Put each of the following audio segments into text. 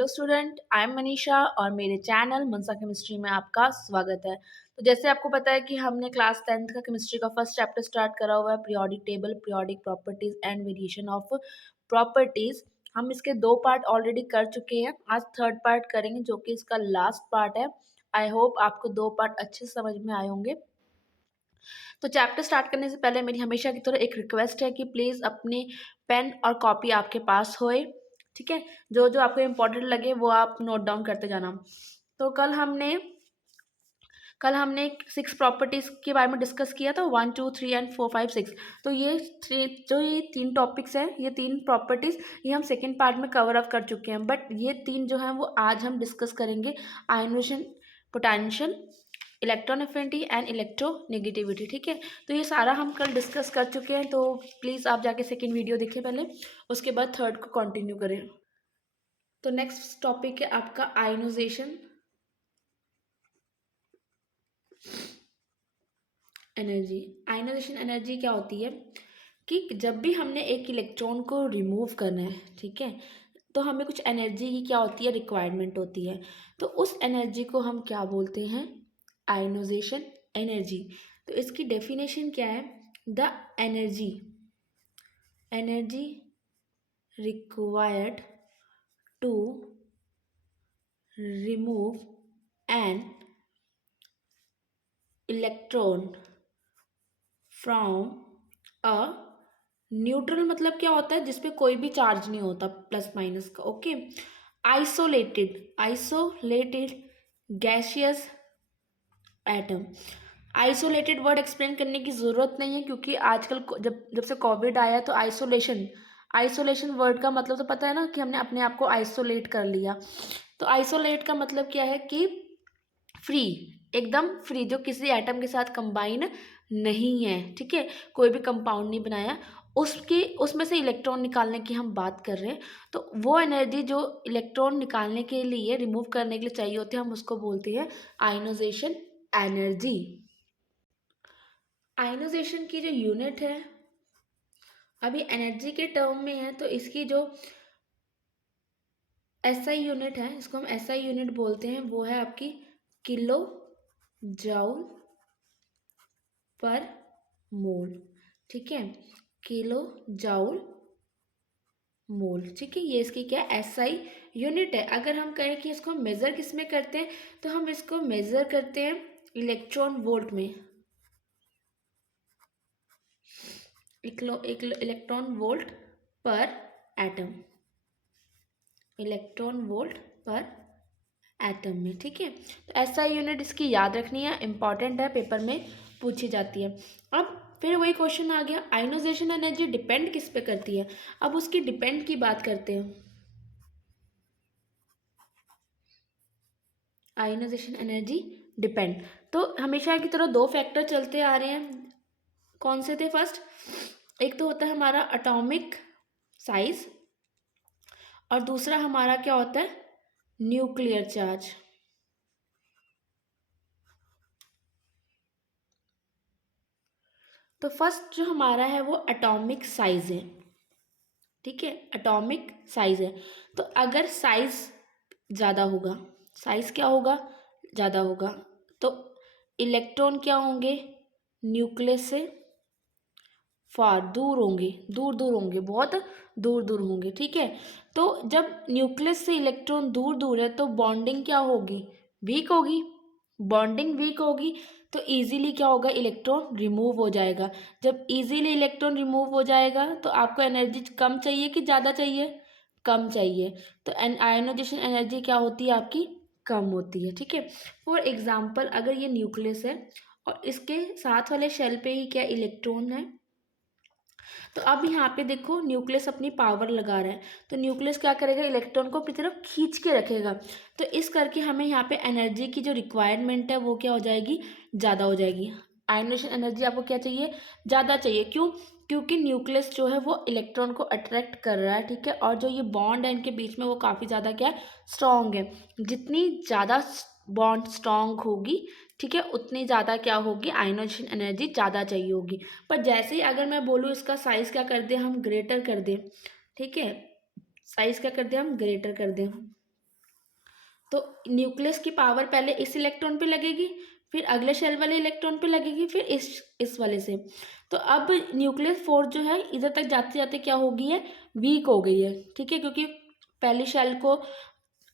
Hello student, I am Manisha और मेरे channel मनसा chemistry में आपका स्वागत है। तो जैसे आपको पता है कि हमने क्लास 10th का केमिस्ट्री का फर्स्ट चैप्टर स्टार्ट करा हुआ है, periodic table, periodic properties and variation of properties. हम इसके 2 पार्ट ऑलरेडी कर चुके हैं। आज थर्ड पार्ट करेंगे जो कि इसका लास्ट पार्ट है। आई होप आपको 2 पार्ट अच्छे से समझ में आए होंगे। तो चैप्टर स्टार्ट करने से पहले मेरी हमेशा की तरह एक रिक्वेस्ट है कि प्लीज़ अपनी पेन और कॉपी आपके पास होए, ठीक है। जो जो आपको इम्पोर्टेंट लगे वो आप नोट डाउन करते जाना। तो कल हमने 6 प्रॉपर्टीज़ के बारे में डिस्कस किया था, 1 2 3 एंड 4 5 6। तो ये 3 टॉपिक्स हैं, ये 3 प्रॉपर्टीज़ ये हम सेकेंड पार्ट में कवर अप कर चुके हैं, बट ये 3 जो हैं वो आज हम डिस्कस करेंगे। Ionisation, potential, electron affinity and electronegativity, ठीक है। तो ये सारा हम कल डिस्कस कर चुके हैं, तो प्लीज़ आप जाके सेकेंड वीडियो देखें पहले, उसके बाद थर्ड को कंटिन्यू करें। तो नेक्स्ट टॉपिक है आपका आयनोजेशन एनर्जी। आयनाइजेशन एनर्जी क्या होती है कि जब भी हमने एक इलेक्ट्रॉन को रिमूव करना है, ठीक है, तो हमें कुछ एनर्जी की क्या होती है, रिक्वायरमेंट होती है। तो उस एनर्जी को हम क्या बोलते हैं, आयनाइजेशन एनर्जी। तो इसकी डेफिनेशन क्या है, the energy required to remove an electron from a neutral, मतलब क्या होता है जिसपे कोई भी चार्ज नहीं होता, प्लस माइनस का, okay. Isolated gaseous atom. Isolated word explain करने की ज़रूरत नहीं है, क्योंकि आजकल जब जब से कोविड आया है तो आइसोलेशन वर्ड का मतलब तो पता है ना, कि हमने अपने आप को आइसोलेट कर लिया। तो आइसोलेट का मतलब क्या है कि फ्री, एकदम फ्री, जो किसी एटम के साथ कंबाइन नहीं है, ठीक है, कोई भी कंपाउंड नहीं बनाया, उसमें से इलेक्ट्रॉन निकालने की हम बात कर रहे हैं। तो वो एनर्जी जो इलेक्ट्रॉन निकालने के लिए, रिमूव करने के लिए चाहिए होती है, हम उसको बोलते हैं आयनाइजेशन एनर्जी। आयनाइजेशन की जो यूनिट है, अभी एनर्जी के टर्म में है, तो इसकी जो एसआई यूनिट है, इसको हम एसआई यूनिट बोलते हैं, वो है आपकी किलो जूल पर मोल, ठीक है, किलो जूल मोल, ठीक है। ये इसकी क्या एसआई यूनिट है। अगर हम कहें कि इसको मेज़र किस में करते हैं, तो हम इसको मेज़र करते हैं इलेक्ट्रॉन वोल्ट में। इलेक्ट्रॉन वोल्ट पर एटम, इलेक्ट्रॉन वोल्ट पर एटम में, ठीक है। तो एसआई यूनिट इसकी याद रखनी है, इंपॉर्टेंट है, पेपर में पूछी जाती है। अब फिर वही क्वेश्चन आ गया, आयनाइजेशन एनर्जी डिपेंड किस पे करती है। अब उसकी डिपेंड की बात करते हैं। आयनाइजेशन एनर्जी डिपेंड, तो हमेशा की तरह 2 फैक्टर चलते आ रहे हैं। कौन से थे फर्स्ट, एक तो होता है हमारा एटॉमिक साइज, और दूसरा हमारा क्या होता है, न्यूक्लियर चार्ज। तो फर्स्ट जो हमारा है वो एटॉमिक साइज है, ठीक है, एटॉमिक साइज है। तो अगर साइज ज़्यादा होगा, साइज क्या होगा, ज़्यादा होगा, तो इलेक्ट्रॉन क्या होंगे, न्यूक्लियस से फार दूर होंगे, दूर दूर होंगे, बहुत दूर दूर होंगे, ठीक है। तो जब न्यूक्लियस से इलेक्ट्रॉन दूर दूर है, तो बॉन्डिंग क्या होगी, वीक होगी। बॉन्डिंग वीक होगी तो इजीली क्या होगा, इलेक्ट्रॉन रिमूव हो जाएगा। जब इजीली इलेक्ट्रॉन रिमूव हो जाएगा, तो आपको एनर्जी कम चाहिए कि ज़्यादा चाहिए, कम चाहिए। तो आयनाइजेशन एनर्जी क्या होती है आपकी, कम होती है, ठीक है। फॉर एग्जाम्पल, अगर ये न्यूक्लियस है और इसके साथ वाले शेल पे ही क्या इलेक्ट्रॉन है, तो अब यहाँ पे देखो न्यूक्लियस अपनी पावर लगा रहा है, तो न्यूक्लियस क्या करेगा, इलेक्ट्रॉन को अपनी तरफ खींच के रखेगा। तो इस करके हमें यहाँ पे एनर्जी की जो रिक्वायरमेंट है वो क्या हो जाएगी, ज़्यादा हो जाएगी। आयनाइजेशन एनर्जी आपको क्या चाहिए, ज़्यादा चाहिए, क्यों, क्योंकि न्यूक्लियस जो है वो इलेक्ट्रॉन को अट्रैक्ट कर रहा है, ठीक है, और जो ये बॉन्ड है इनके बीच में वो काफ़ी ज़्यादा क्या है, स्ट्रॉन्ग है। जितनी ज़्यादा बॉन्ड स्ट्रॉन्ग होगी, ठीक है, उतनी ज़्यादा क्या होगी, आयनाइजेशन एनर्जी ज़्यादा चाहिए होगी। पर जैसे ही अगर मैं बोलूँ इसका साइज़ क्या कर दें, हम ग्रेटर कर दें, ठीक है, साइज़ क्या कर दें, हम ग्रेटर कर दें, तो न्यूक्लियस की पावर पहले इस इलेक्ट्रॉन पे लगेगी, फिर अगले शेल वाले इलेक्ट्रॉन पे लगेगी, फिर इस वाले से। तो अब न्यूक्लियस फोर्स जो है इधर तक जाते जाते क्या हो गई है, वीक हो गई है, ठीक है, क्योंकि पहली शेल को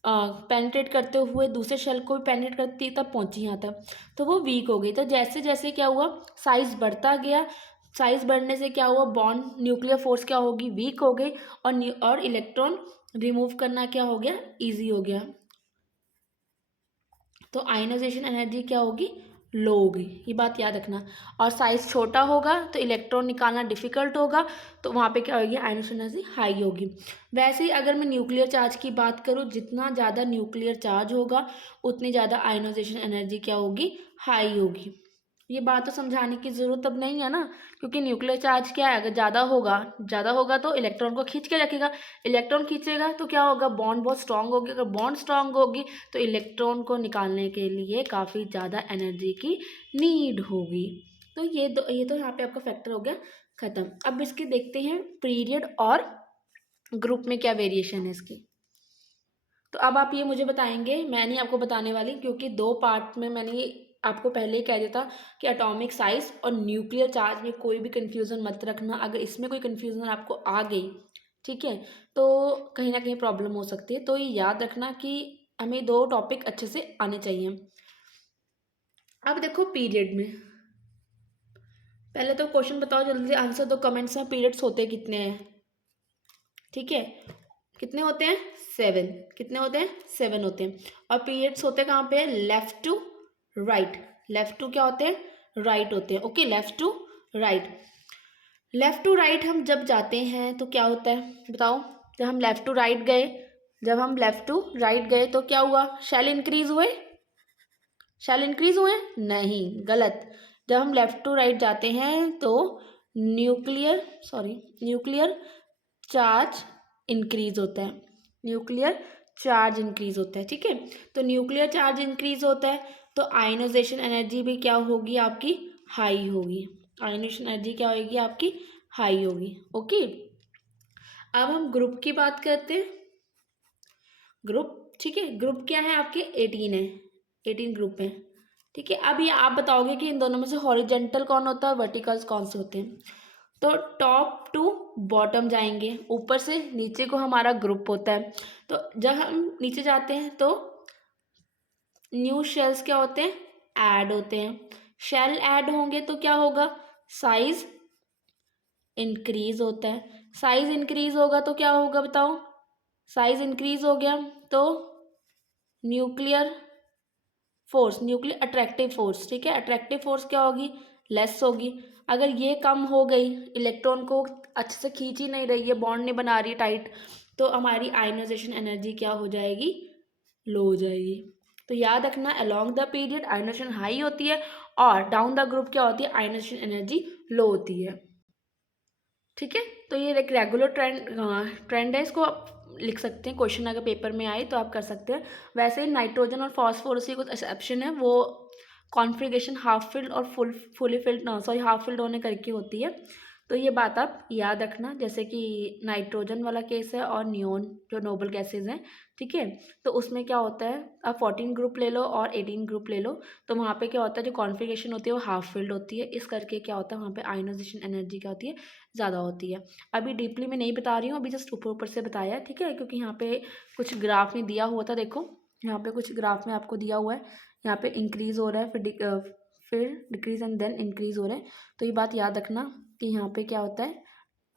पेनिट्रेट करते हुए दूसरे शेल को भी पेनिट्रेट करती तब पहुंची यहाँ तक, तो वो वीक हो गई। तो जैसे जैसे क्या हुआ, साइज बढ़ता गया, साइज बढ़ने से क्या हुआ, बॉन्ड न्यूक्लियर फोर्स क्या होगी, वीक हो गई, और इलेक्ट्रॉन रिमूव करना क्या हो गया, इजी हो गया। तो आयनाइजेशन एनर्जी क्या होगी, लो होगी, ये बात याद रखना। और साइज छोटा होगा तो इलेक्ट्रॉन निकालना डिफिकल्ट होगा, तो वहाँ पे क्या होगी, आयनाइजेशन एनर्जी हाई होगी। वैसे ही अगर मैं न्यूक्लियर चार्ज की बात करूँ, जितना ज़्यादा न्यूक्लियर चार्ज होगा उतनी ज़्यादा आयनाइजेशन एनर्जी क्या होगी, हाई होगी। ये बात तो समझाने की ज़रूरत अब नहीं है ना, क्योंकि न्यूक्लियर चार्ज क्या है, अगर ज़्यादा होगा तो इलेक्ट्रॉन को खींच के रखेगा, इलेक्ट्रॉन खींचेगा तो क्या होगा, बॉन्ड बहुत स्ट्रांग होगी, अगर बॉन्ड स्ट्रांग होगी तो इलेक्ट्रॉन को निकालने के लिए काफ़ी ज़्यादा एनर्जी की नीड होगी। तो ये तो यहाँ पे आपका फैक्टर हो गया ख़त्म। अब इसके देखते हैं पीरियड और ग्रुप में क्या वेरिएशन है इसकी। तो अब आप ये मुझे बताएंगे, मैं नहीं आपको बताने वाली, क्योंकि दो पार्ट में मैंने ये आपको पहले ही कह दिया था कि एटॉमिक साइज और न्यूक्लियर चार्ज में कोई भी कंफ्यूजन मत रखना। अगर इसमें कोई कंफ्यूजन आपको आ गई, ठीक है, तो कहीं ना कहीं प्रॉब्लम हो सकती है। तो ये याद रखना कि हमें दो टॉपिक अच्छे से आने चाहिए। अब देखो पीरियड में, पहले तो क्वेश्चन बताओ जल्दी से आंसर दो कमेंट्स में, पीरियड्स होते कितने हैं, ठीक है, कितने होते हैं, 7, कितने होते हैं, 7 होते हैं। और पीरियड्स होते हैं कहाँ पे, left to right, left to क्या होते हैं, राइट होते हैं, okay, left to right. Left to right हम जब जाते हैं तो क्या होता है बताओ, जब हम लेफ्ट टू राइट गए, जब हम लेफ्ट टू राइट गए तो क्या हुआ, शैल इंक्रीज हुए, शैल इंक्रीज हुए, नहीं, गलत। जब हम लेफ्ट टू राइट जाते हैं तो न्यूक्लियर चार्ज इंक्रीज होता है, न्यूक्लियर चार्ज इंक्रीज होता है, ठीक है। तो न्यूक्लियर चार्ज इंक्रीज होता है तो आयनाइजेशन एनर्जी भी क्या होगी आपकी, हाई होगी, आयनाइजेशन एनर्जी क्या होगी आपकी, हाई होगी, ओके। अब हम ग्रुप की बात करते हैं, ग्रुप, ठीक है, ग्रुप क्या है आपके, 18 है, 18 ग्रुप है, ठीक है। अब ये आप बताओगे कि इन दोनों में से हॉरिजेंटल कौन होता है और वर्टिकल्स कौन से होते हैं। तो टॉप टू बॉटम जाएंगे, ऊपर से नीचे को हमारा ग्रुप होता है। तो जब हम नीचे जाते हैं तो न्यू शेल्स क्या होते हैं, ऐड होते हैं। शेल ऐड होंगे तो क्या होगा, साइज इंक्रीज होता है, साइज इंक्रीज होगा तो क्या होगा बताओ, साइज इंक्रीज हो गया तो nuclear force, nuclear attractive force, ठीक है, अट्रैक्टिव फोर्स क्या होगी, लेस होगी। अगर ये कम हो गई, इलेक्ट्रॉन को अच्छे से खींच ही नहीं रही है, बॉन्ड नहीं बना रही टाइट, तो हमारी आयनाइजेशन एनर्जी क्या हो जाएगी, लो हो जाएगी। तो याद रखना, along the period ionisation high होती है और डाउन द ग्रुप क्या होती है, आयनाइजेशन एनर्जी लो होती है, ठीक है। तो ये एक रेगुलर ट्रेंड है, इसको आप लिख सकते हैं, क्वेश्चन अगर पेपर में आए तो आप कर सकते हैं। वैसे ही नाइट्रोजन और फॉस्फोरस की कुछ एक्सेप्शन है, वो कॉन्फ़िगरेशन हाफ फिल्ड और fully filled, sorry, half filled होने करके होती है। तो ये बात आप याद रखना, जैसे कि नाइट्रोजन वाला केस है और नियोन जो नोबल गैसेज हैं, ठीक है। तो उसमें क्या होता है, आप 14 ग्रुप ले लो और 18 ग्रुप ले लो, तो वहाँ पे क्या होता है, जो कॉन्फ़िगरेशन होती है वो हाफ फिल्ड होती है, इस करके क्या होता है वहाँ पे आयनाइजेशन एनर्जी क्या होती है, ज़्यादा होती है। अभी डीपली मैं नहीं बता रही हूँ, अभी जस्ट ऊपर ऊपर से बताया, ठीक है, क्योंकि यहाँ पे कुछ ग्राफ में दिया हुआ था, देखो यहाँ पे कुछ ग्राफ में आपको दिया हुआ है, यहाँ पे इंक्रीज़ हो रहा है, फिर डिक्रीज एंड देन इंक्रीज़ हो रहा है। तो ये बात याद रखना कि यहाँ पे क्या होता है,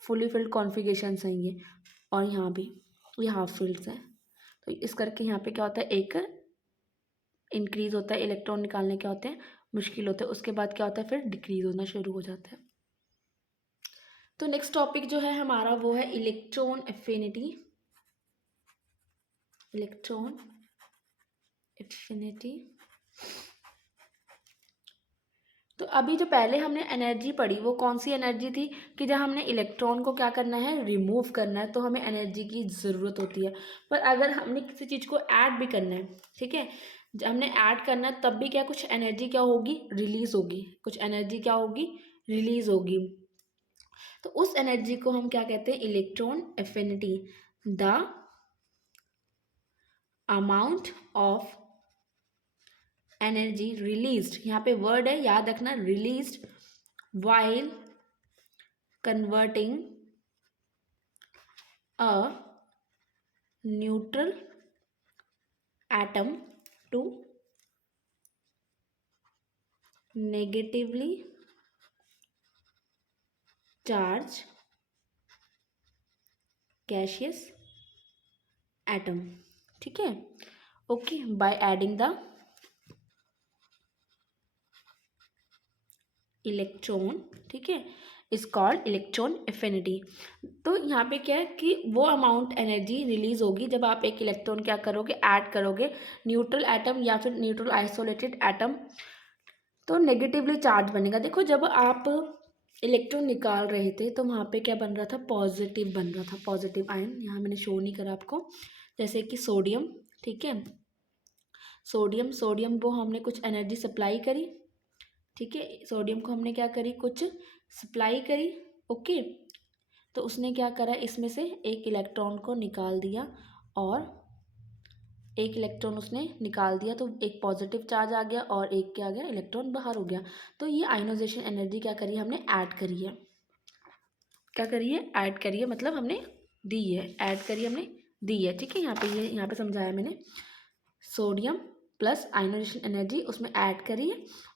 फुली फिल्ड कॉन्फ़िगरेशंस हैं ये, और यहाँ भी ये हाफ फील्ड्स हैं। तो इस करके यहाँ पे क्या होता है, एक इंक्रीज़ होता है, इलेक्ट्रॉन निकालने क्या होते हैं, मुश्किल होता है, उसके बाद क्या होता है, फिर डिक्रीज़ होना शुरू हो जाता है। तो नेक्स्ट टॉपिक जो है हमारा वो है इलेक्ट्रॉन एफिनिटी, इलेक्ट्रॉन एफिनिटी। तो अभी जो पहले हमने एनर्जी पढ़ी वो कौन सी एनर्जी थी, कि जब हमने इलेक्ट्रॉन को क्या करना है, रिमूव करना है, तो हमें एनर्जी की ज़रूरत होती है। पर अगर हमने किसी चीज़ को ऐड भी करना है, ठीक है, जब हमने ऐड करना है तब भी क्या, कुछ एनर्जी क्या होगी, रिलीज़ होगी, कुछ एनर्जी क्या होगी, रिलीज़ होगी। तो उस एनर्जी को हम क्या कहते हैं, electron affinity. The amount of energy released, यहाँ पे वर्ड है याद रखना, released while converting a neutral atom to negatively charged gaseous atom. ठीक है, okay, by adding the electron, ठीक है, इज कॉल्ड इलेक्ट्रॉन एफिनिटी। तो यहाँ पे क्या है कि वो अमाउंट एनर्जी रिलीज होगी जब आप एक इलेक्ट्रॉन क्या करोगे, ऐड करोगे न्यूट्रल एटम या फिर न्यूट्रल आइसोलेटेड एटम, तो नेगेटिवली चार्ज बनेगा। देखो जब आप इलेक्ट्रॉन निकाल रहे थे तो वहाँ पे क्या बन रहा था, पॉजिटिव बन रहा था, पॉजिटिव आयन, यहाँ मैंने शो नहीं करा आपको, जैसे कि सोडियम, ठीक है, सोडियम वो हमने कुछ एनर्जी सप्लाई करी, ठीक है, सोडियम को हमने क्या करी, कुछ सप्लाई करी, ओके, तो उसने क्या करा, इसमें से एक इलेक्ट्रॉन को निकाल दिया, और एक इलेक्ट्रॉन उसने निकाल दिया तो एक पॉजिटिव चार्ज आ गया और एक क्या आ गया, इलेक्ट्रॉन बाहर हो गया। तो ये आयोनाइजेशन एनर्जी क्या करी है, हमने ऐड करी है, क्या करी है, ऐड करी है, मतलब हमने दी है, ऐड करी हमने दी है, ठीक है, यहाँ पे समझाया मैंने, सोडियम प्लस आयोनाइजेशन एनर्जी उसमें ऐड करी है,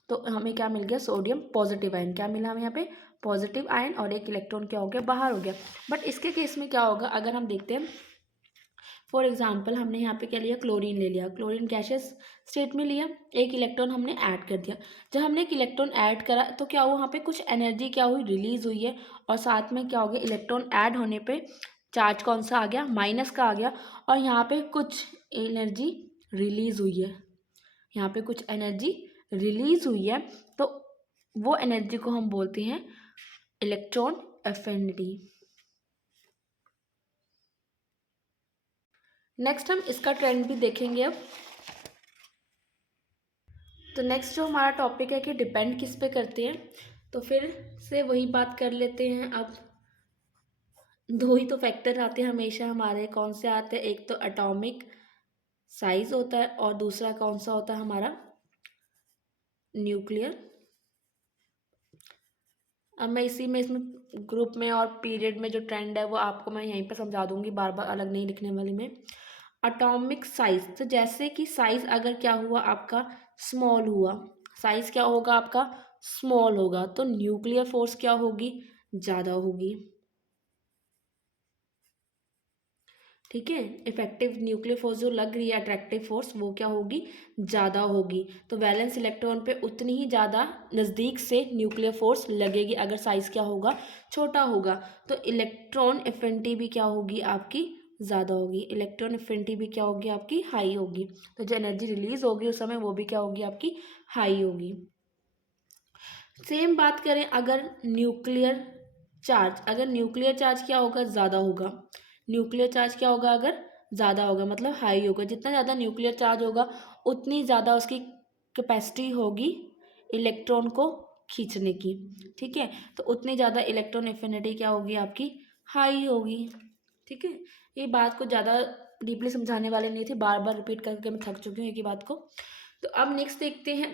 तो हमें क्या मिल गया, सोडियम पॉजिटिव आयन, क्या मिला हमें यहाँ पे, पॉजिटिव आयन, और एक इलेक्ट्रॉन क्या हो गया, बाहर हो गया। बट इसके केस में क्या होगा, अगर हम देखते हैं, फॉर एग्जाम्पल हमने यहाँ पे क्या लिया, क्लोरीन ले लिया, क्लोरीन गैसियस स्टेट में लिया, एक इलेक्ट्रॉन हमने ऐड कर दिया, जब हमने एक इलेक्ट्रॉन ऐड करा तो क्या हुआ, वहाँ पे कुछ एनर्जी क्या हुई, रिलीज हुई है, और साथ में क्या हो गया, इलेक्ट्रॉन ऐड होने पे चार्ज कौन सा आ गया, माइनस का आ गया, और यहाँ पे कुछ एनर्जी रिलीज हुई है, यहाँ पे कुछ एनर्जी रिलीज हुई है, तो वो एनर्जी को हम बोलते हैं इलेक्ट्रॉन एफिनिटी। नेक्स्ट हम इसका ट्रेंड भी देखेंगे अब। तो नेक्स्ट जो हमारा टॉपिक है कि डिपेंड किस पे करते हैं, तो फिर से वही बात कर लेते हैं। अब दो ही तो फैक्टर आते हैं हमेशा हमारे, कौन से आते हैं, एक तो एटॉमिक साइज होता है और दूसरा कौन सा होता है हमारा, न्यूक्लियर। अब मैं इसमें ग्रुप में और पीरियड में जो ट्रेंड है वो आपको मैं यहीं पे समझा दूंगी, बार बार अलग नहीं लिखने वाली मैं। एटॉमिक साइज, तो जैसे कि साइज अगर क्या हुआ आपका, स्मॉल हुआ, साइज क्या होगा आपका, स्मॉल होगा, तो न्यूक्लियर फोर्स क्या होगी, ज़्यादा होगी, ठीक है, इफेक्टिव न्यूक्लियर फोर्स जो लग रही है, अट्रैक्टिव फोर्स, वो क्या होगी, ज़्यादा होगी, तो वैलेंस इलेक्ट्रॉन पे उतनी ही ज़्यादा नज़दीक से न्यूक्लियर फोर्स लगेगी अगर साइज़ क्या होगा, छोटा होगा, तो इलेक्ट्रॉन एफिनिटी भी क्या होगी आपकी, ज़्यादा होगी, इलेक्ट्रॉन एफिनिटी भी क्या होगी आपकी, हाई होगी, तो जो एनर्जी रिलीज होगी उस समय वो भी क्या होगी आपकी, हाई होगी। सेम बात करें अगर न्यूक्लियर चार्ज, अगर न्यूक्लियर चार्ज क्या होगा, ज़्यादा होगा, न्यूक्लियर चार्ज क्या होगा, अगर ज़्यादा होगा मतलब हाई होगा, जितना ज़्यादा न्यूक्लियर चार्ज होगा उतनी ज़्यादा उसकी कैपेसिटी होगी इलेक्ट्रॉन को खींचने की, ठीक है, तो उतनी ज़्यादा इलेक्ट्रॉन एफिनिटी क्या होगी आपकी, हाई होगी, ठीक है। ये बात को ज़्यादा डीपली समझाने वाले नहीं थे, बार बार रिपीट करके मैं थक चुकी हूँ एक ही बात को। तो अब नेक्स्ट देखते हैं।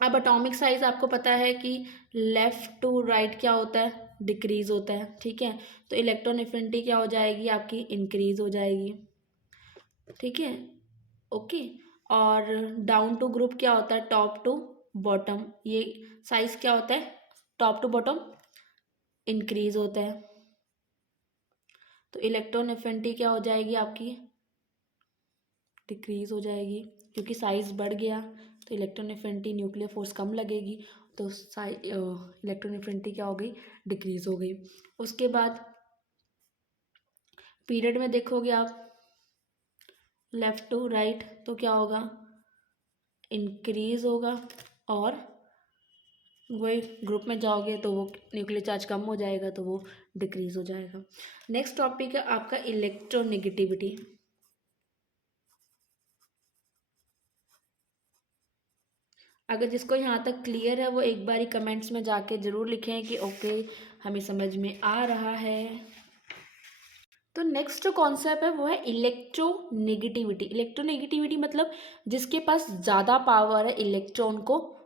अब एटॉमिक साइज आपको पता है कि लेफ़्ट टू राइट क्या होता है, डिक्रीज होता है, ठीक है, तो इलेक्ट्रॉन एफिनिटी क्या हो जाएगी आपकी, इंक्रीज हो जाएगी, ठीक है, ओके, और डाउन टू ग्रुप क्या होता है, टॉप टू बॉटम, ये साइज क्या होता है, टॉप टू बॉटम इंक्रीज होता है, तो इलेक्ट्रॉन एफिनिटी क्या हो जाएगी आपकी, डिक्रीज हो जाएगी, क्योंकि साइज बढ़ गया तो इलेक्ट्रॉन एफिनिटी न्यूक्लियर फोर्स कम लगेगी, तो इलेक्ट्रॉन एफिनिटी क्या हो गई, डिक्रीज हो गई। उसके बाद पीरियड में देखोगे आप, लेफ़्ट टू राइट तो क्या होगा, इंक्रीज होगा, और वही ग्रुप में जाओगे तो वो न्यूक्लियर चार्ज कम हो जाएगा तो वो डिक्रीज हो जाएगा। नेक्स्ट टॉपिक है आपका इलेक्ट्रोनेगेटिविटी। अगर जिसको यहाँ तक क्लियर है वो एक बार ही कमेंट्स में जाके ज़रूर लिखें कि ओके हमें समझ में आ रहा है। तो नेक्स्ट जो कॉन्सेप्ट है वो है इलेक्ट्रोनेगेटिविटी। इलेक्ट्रोनेगेटिविटी मतलब जिसके पास ज़्यादा पावर है इलेक्ट्रॉन को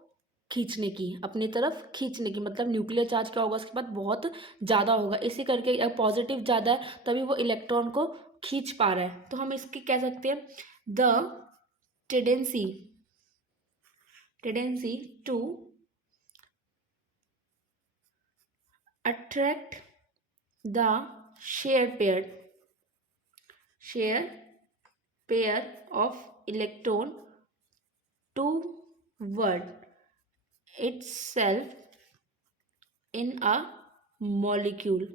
खींचने की, अपनी तरफ खींचने की, मतलब न्यूक्लियर चार्ज क्या होगा उसके बाद बहुत ज़्यादा होगा, इसी करके पॉजिटिव ज़्यादा है तभी वो इलेक्ट्रॉन को खींच पा रहा है। तो हम इसकी कह सकते हैं the tendency to attract the share pair of electron toward itself in a molecule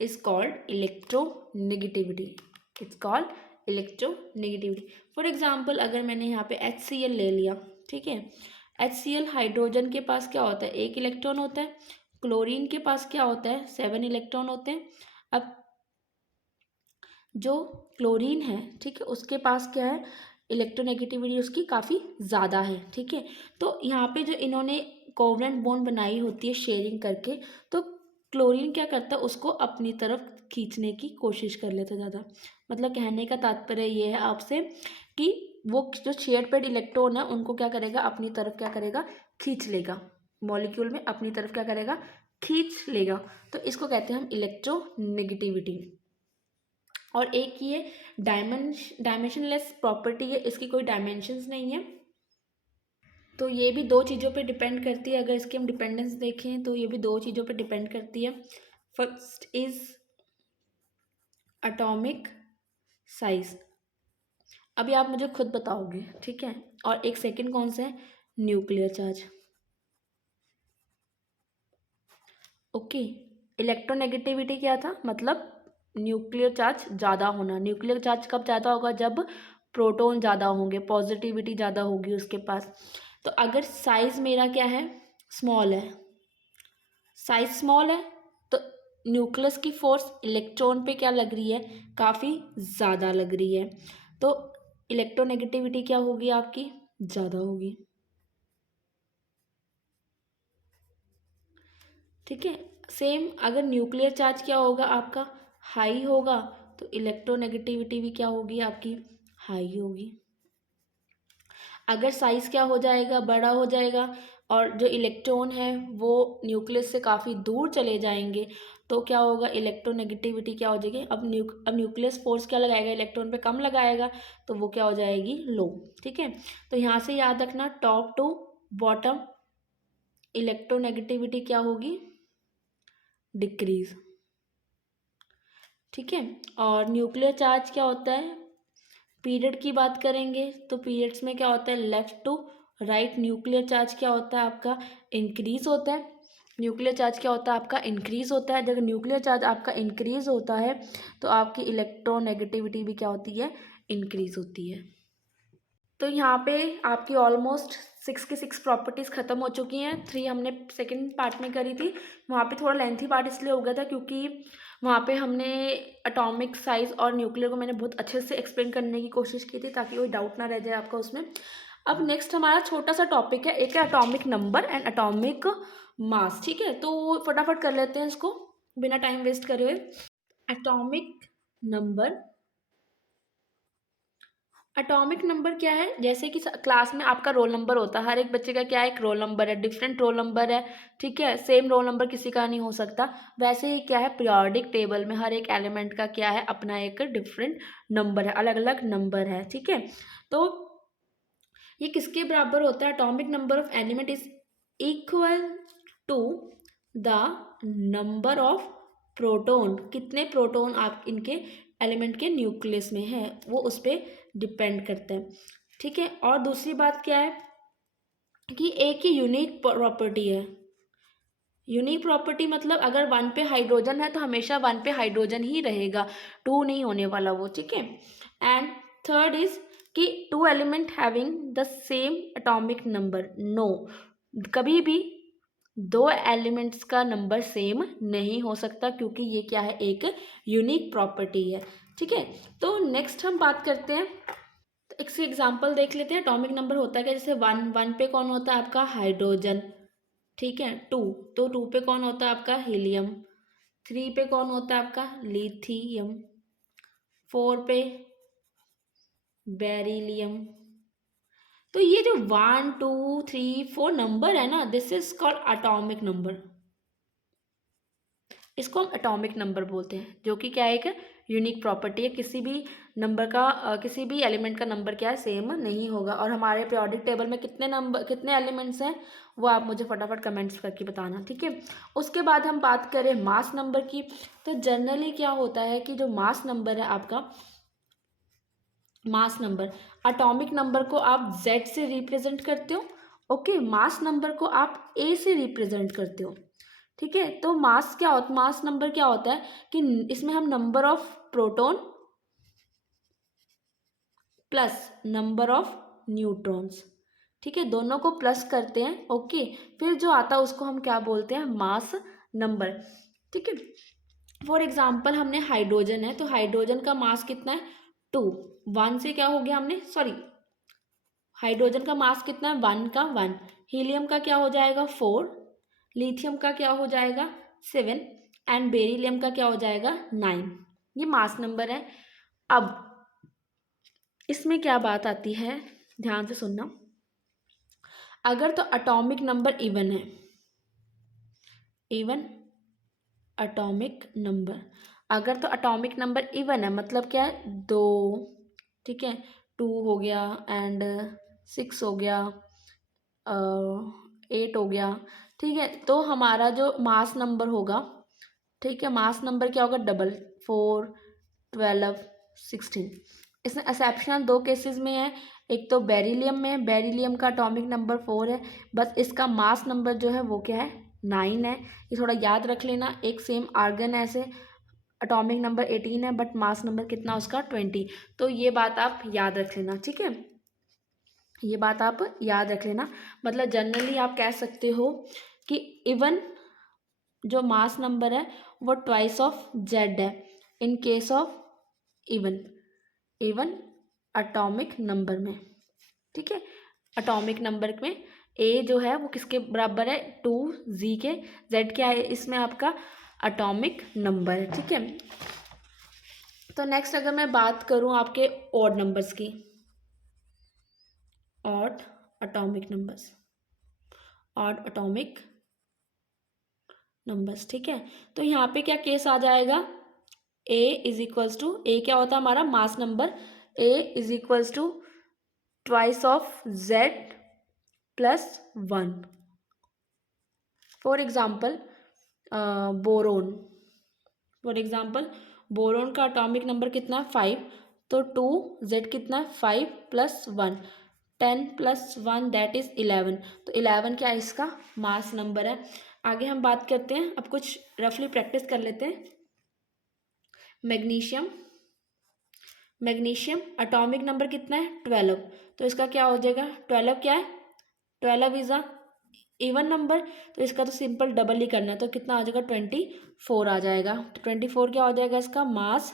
is called electronegativity. It's called electronegativity. For example, अगर मैंने यहाँ पे HCl ले लिया, ठीक है, HCl हाइड्रोजन के पास क्या होता है, 1 इलेक्ट्रॉन होता है, क्लोरीन के पास क्या होता है, 7 इलेक्ट्रॉन होते हैं। अब जो क्लोरीन है, ठीक है, उसके पास क्या है, इलेक्ट्रोनेगेटिविटी उसकी काफ़ी ज़्यादा है, ठीक है। तो यहाँ पे जो इन्होंने कोवलेंट बॉन्ड बनाई होती है शेयरिंग करके, तो क्लोरीन क्या करता है, उसको अपनी तरफ खींचने की कोशिश कर लेता है ज़्यादा। मतलब कहने का तात्पर्य ये है आपसे कि वो जो शेयर पेड इलेक्ट्रॉन है उनको क्या करेगा, अपनी तरफ क्या करेगा, खींच लेगा, मॉलिक्यूल में अपनी तरफ क्या करेगा, खींच लेगा। तो इसको कहते हैं हम इलेक्ट्रोनेगेटिविटी। और एक ये डायमेंशनलेस प्रॉपर्टी है, इसकी कोई डायमेंशंस नहीं है। तो ये भी दो चीज़ों पे डिपेंड करती है। अगर इसकी हम डिपेंडेंस देखें तो ये भी दो चीज़ों पे डिपेंड करती है। फर्स्ट इज एटॉमिक साइज, अभी आप मुझे खुद बताओगे, ठीक है। और एक सेकंड कौन सा है, न्यूक्लियर चार्ज। ओके, इलेक्ट्रोनेगेटिविटी क्या था, मतलब न्यूक्लियर चार्ज ज़्यादा होना। न्यूक्लियर चार्ज कब ज़्यादा होगा, जब प्रोटॉन ज़्यादा होंगे, पॉजिटिविटी ज़्यादा होगी उसके पास। तो अगर साइज मेरा क्या है, स्मॉल है, साइज स्मॉल है, तो न्यूक्लियस की फोर्स इलेक्ट्रॉन पे क्या लग रही है, काफ़ी ज़्यादा लग रही है। तो इलेक्ट्रोनेगेटिविटी क्या होगी आपकी, ज़्यादा होगी, ठीक है। सेम अगर न्यूक्लियर चार्ज क्या होगा आपका, हाई होगा, तो इलेक्ट्रोनेगेटिविटी भी क्या होगी आपकी, हाई होगी। अगर साइज़ क्या हो जाएगा, बड़ा हो जाएगा, और जो इलेक्ट्रॉन है वो न्यूक्लियस से काफ़ी दूर चले जाएंगे, तो क्या होगा, इलेक्ट्रोनेगेटिविटी क्या हो जाएगी, अब न्यूक्लियस फोर्स क्या लगाएगा, इलेक्ट्रॉन पे कम लगाएगा, तो वो क्या हो जाएगी, लो, ठीक है। तो यहाँ से याद रखना, टॉप टू बॉटम इलेक्ट्रोनेगेटिविटी क्या होगी, डिक्रीज, ठीक है। और न्यूक्लियर चार्ज क्या होता है, पीरियड की बात करेंगे तो पीरियड्स में क्या होता है, left to right nuclear charge क्या होता है आपका, इंक्रीज होता है। न्यूक्लियर चार्ज क्या होता है आपका, इंक्रीज होता है। जब न्यूक्लियर चार्ज आपका इंक्रीज होता है तो आपकी इलेक्ट्रोनेगेटिविटी भी क्या होती है, इंक्रीज होती है। तो यहाँ पे आपकी ऑलमोस्ट 6 की 6 प्रॉपर्टीज़ ख़त्म हो चुकी हैं। 3 हमने सेकंड पार्ट में करी थी, वहाँ पे थोड़ा लेंथी पार्ट इसलिए हो गया था क्योंकि वहाँ पे हमने एटॉमिक साइज़ और न्यूक्लियर को मैंने बहुत अच्छे से एक्सप्लेन करने की कोशिश की थी ताकि कोई डाउट ना रह जाए आपका उसमें। अब नेक्स्ट हमारा छोटा सा टॉपिक है, एक है atomic number and atomic mass, ठीक है। तो फटाफट कर लेते हैं इसको बिना टाइम वेस्ट करे हुए। एटॉमिक नंबर, एटॉमिक नंबर क्या है, जैसे कि क्लास में आपका रोल नंबर होता है, हर एक बच्चे का क्या है, एक रोल नंबर है, डिफरेंट रोल नंबर है, ठीक है, सेम रोल नंबर किसी का नहीं हो सकता। वैसे ही क्या है, पीरियोडिक टेबल में हर एक एलिमेंट का क्या है, अपना एक डिफरेंट नंबर है, अलग अलग नंबर है, ठीक है। तो ये किसके बराबर होता है, atomic number of element is equal to the number of proton, कितने प्रोटॉन आप इनके एलिमेंट के न्यूक्लियस में है वो उस पर डिपेंड करता है, ठीक है। और दूसरी बात क्या है कि एक ही यूनिक प्रॉपर्टी है। यूनिक प्रॉपर्टी मतलब अगर 1 पे हाइड्रोजन है तो हमेशा 1 पे हाइड्रोजन ही रहेगा, 2 नहीं होने वाला वो, ठीक है। एंड थर्ड इज कि 2 element having the same atomic number, no, कभी भी 2 एलिमेंट्स का नंबर सेम नहीं हो सकता क्योंकि ये क्या है, एक यूनिक प्रॉपर्टी है, ठीक है। तो नेक्स्ट हम बात करते हैं, तो एक से एग्जांपल देख लेते हैं। एटॉमिक नंबर होता है क्या, जैसे 1 पे कौन होता है आपका, हाइड्रोजन, ठीक है। 2, तो 2 पे कौन होता है आपका, हीलियम। 3 पे कौन होता है आपका लिथियम, 4 पे बेरिलियम। तो ये जो 1 2 3 4 नंबर है ना, this is called atomic number. इसको हम एटॉमिक नंबर बोलते हैं, जो कि क्या है, एक यूनिक प्रॉपर्टी है। किसी भी नंबर का किसी भी एलिमेंट का नंबर क्या है, सेम नहीं होगा। और हमारे पीरियोडिक टेबल में कितने एलिमेंट्स हैं वो आप मुझे फटाफट कमेंट्स करके बताना, ठीक है। उसके बाद हम बात करें मास नंबर की, तो जनरली क्या होता है कि जो मास नंबर है आपका, मास नंबर, एटॉमिक नंबर को आप Z से रिप्रेजेंट करते हो, ओके, मास नंबर को आप A से रिप्रेजेंट करते हो, ठीक है। तो मास नंबर क्या होता है कि इसमें हम number of proton plus number of neutrons, ठीक है, दोनों को प्लस करते हैं, ओके, फिर जो आता है उसको हम क्या बोलते हैं, मास नंबर, ठीक है। फॉर एग्जाम्पल हमने हाइड्रोजन है, तो हाइड्रोजन का मास कितना है 2, 1 से क्या हो गया हमने, सॉरी, हाइड्रोजन का मास कितना है 1 का 1, हीलियम का क्या हो जाएगा 4, लिथियम का क्या हो जाएगा 7 एंड बेरिलियम का क्या हो जाएगा 9। ये मास नंबर है। अब इसमें क्या बात आती है, ध्यान से सुनना, अगर तो एटॉमिक नंबर इवन है, इवन एटॉमिक नंबर, अगर तो एटॉमिक नंबर इवन है मतलब क्या है 2, ठीक है, 2 हो गया एंड 6 हो गया, 8 हो गया, ठीक है, तो हमारा जो मास नंबर होगा, ठीक है, मास नंबर क्या होगा 4 12 16। इसमें एक्सेप्शनल 2 केसेस में है, एक तो बेरिलियम में, बेरिलियम का एटॉमिक नंबर 4 है, बस इसका मास नंबर जो है वो क्या है 9 है। ये थोड़ा याद रख लेना। एक सेम आर्गन ऐसे एटॉमिक नंबर 18 है बट मास नंबर कितना उसका 20, तो ये बात आप याद रख लेना, ठीक है, ये बात आप याद रख लेना। मतलब जनरली आप कह सकते हो कि इवन जो मास नंबर है वो ट्वाइस ऑफ जेड है in case of even, even atomic number में, ठीक है। एटॉमिक नंबर में ए जो है वो किसके बराबर है 2 के, जेड क्या है इसमें आपका एटॉमिक नंबर है, ठीक है। तो नेक्स्ट अगर मैं बात करूं आपके ऑड नंबर्स की, odd atomic numbers, odd atomic numbers, ठीक है। तो यहाँ पे क्या केस आ जाएगा, A is equals to, A क्या होता है हमारा mass number, A is equals to twice of Z plus 1। For example boron, for example boron का एटॉमिक नंबर कितना 5, तो 2 जेड कितना 5 प्लस 1, 10 प्लस 1 दैट इज 11, तो 11 क्या है इसका मास नंबर है। आगे हम बात करते हैं, अब कुछ रफली प्रैक्टिस कर लेते हैं। मैग्नीशियम, मैग्नीशियम एटॉमिक नंबर कितना है 12, तो इसका क्या हो जाएगा 12 क्या है 12 इज अ इवन नंबर, तो इसका तो सिंपल डबल ही करना है, तो कितना आ जाएगा 24 आ जाएगा, तो 24 क्या हो जाएगा इसका मास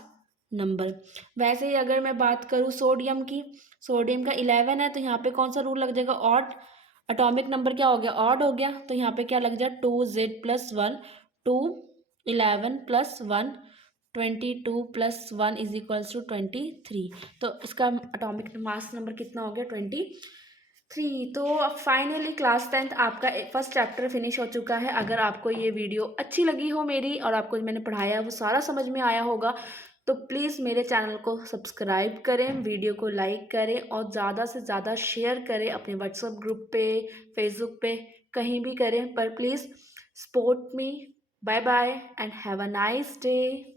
नंबर। वैसे ही अगर मैं बात करूँ सोडियम की, सोडियम का 11 है, तो यहाँ पे कौन सा रूल लग जाएगा ऑड, एटॉमिक नंबर क्या हो गया ऑड हो गया, तो यहाँ पे क्या लग जाए 2 Z plus 1, 2 11 plus 1 22 plus 1 is equals to 23, तो इसका एटॉमिक मास नंबर कितना हो गया 23। तो अब फाइनली क्लास 10th आपका फर्स्ट चैप्टर फिनिश हो चुका है। अगर आपको ये वीडियो अच्छी लगी हो मेरी और आपको जो मैंने पढ़ाया वो सारा समझ में आया होगा, तो प्लीज़ मेरे चैनल को सब्सक्राइब करें, वीडियो को लाइक करें और ज़्यादा से ज़्यादा शेयर करें अपने व्हाट्सएप ग्रुप पे, फेसबुक पे, कहीं भी करें, पर please support me. Bye bye and have a nice day.